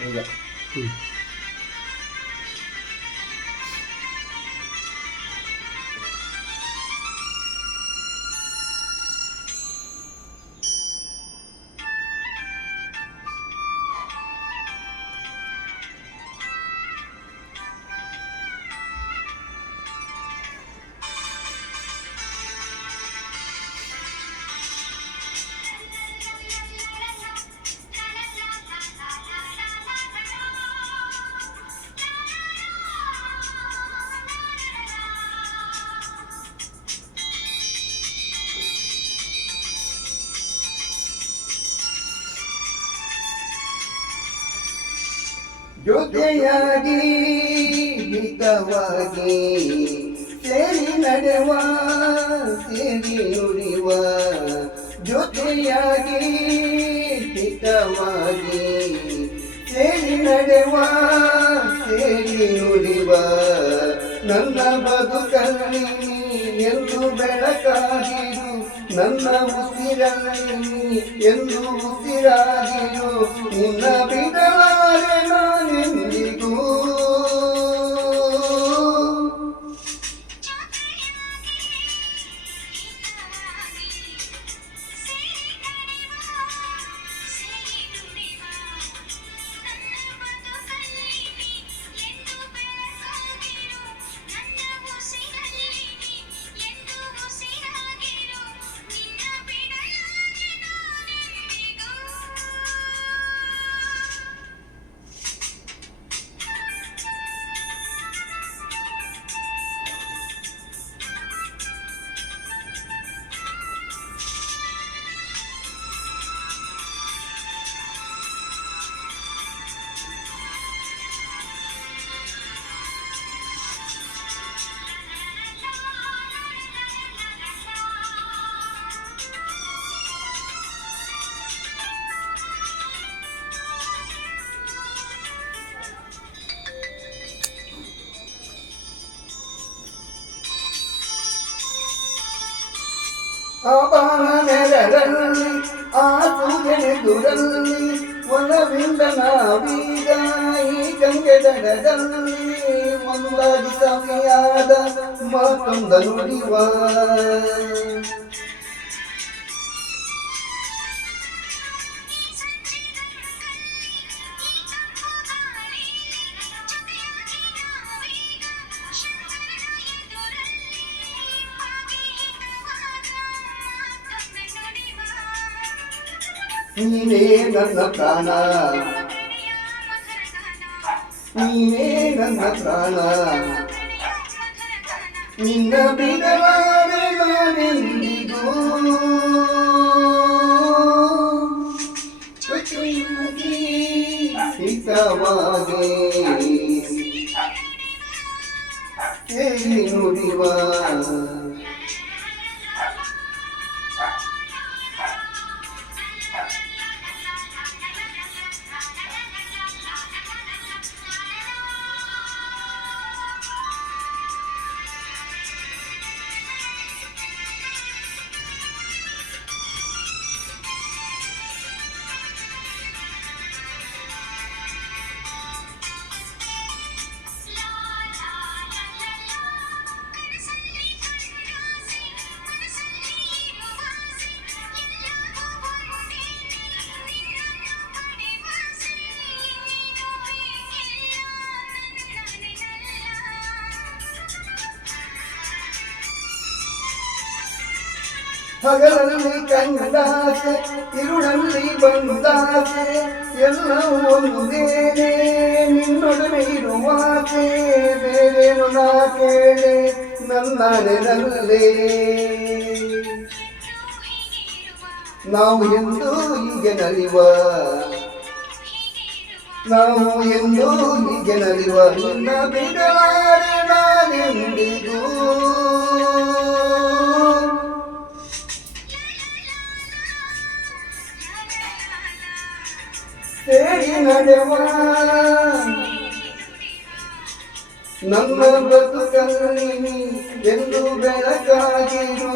ಈಗ ಜೊತೆಯಾಗಿ ಹಿತವಾಗಿ ಸೇರಿ ನಡೆವ ಸೇರಿ ನುಡಿವ ಜೊತೆಯಾಗಿ ಹಿತವಾಗಿ ಸೇರಿ ನಡೆವ ಸೇರಿ ನುಡಿವ ನನ್ನ ಬದುಕಲ್ಲಿ ಎಂದು ಬೆಳಕಾಗಿರು ನನ್ನ ಉಸಿರಲ್ಲಿ ಎಂದು ಉಸಿರಾಗಿರು ನಿನ್ನ ಬಿಡಲಾರೆ ನಾನೆಂದಿಗೂ ಅವನ ನೆರಳಲ್ಲಿ ಆ ಸೂರ್ಯನೆದುರಲ್ಲಿ ಒಲವಿಂದ ನಾವೀಗ ಈ ಗಂಗೆ ದಡದಲ್ಲಿ ಒಂದಾಗಿ ಸವಿಯಾದ ಮಾತೊಂದ ನುಡಿವ ನೀನೇ ನನ್ನ ಪ್ರಾಣ ನೀನೇ ನನ್ನ ಪ್ರಾಣ ನಿನ್ನ ಬಿಡಲಾರೆ ನಾನೆಂದಿಗೂ ಹಿತವಾಗಿ ಕೇಳಿ ನುಡಿವ ಹಗಲಲ್ಲಿ ಕಂಡಾಸೆ ಇರುಳಲ್ಲಿ ಬಂದಾಸೆ ಎಲ್ಲವೂ ಒಂದೇನೆ ನಿನ್ನೊಡನೆ ಇರುವಾಸೆ ಬೇರೇನು ನಾ ಕೇಳೆ ನನ್ನ ನೆನಲ್ಲೇ ನಾವು ಎಂದು ಹೀಗೆ ನಲಿವ ನಾವು ಎಂದು ಹೀಗೆ ನಲಿವ ನಿನ್ನ ಬಿಡಲಾರೆ ನಾನೆಂದಿಗೂ ಸೇರಿ ನಡೆವ ನಮ್ಮ ಬದುಕಲ್ಲಿ ಎಂದು ಬೆಳಕಾಗಿರು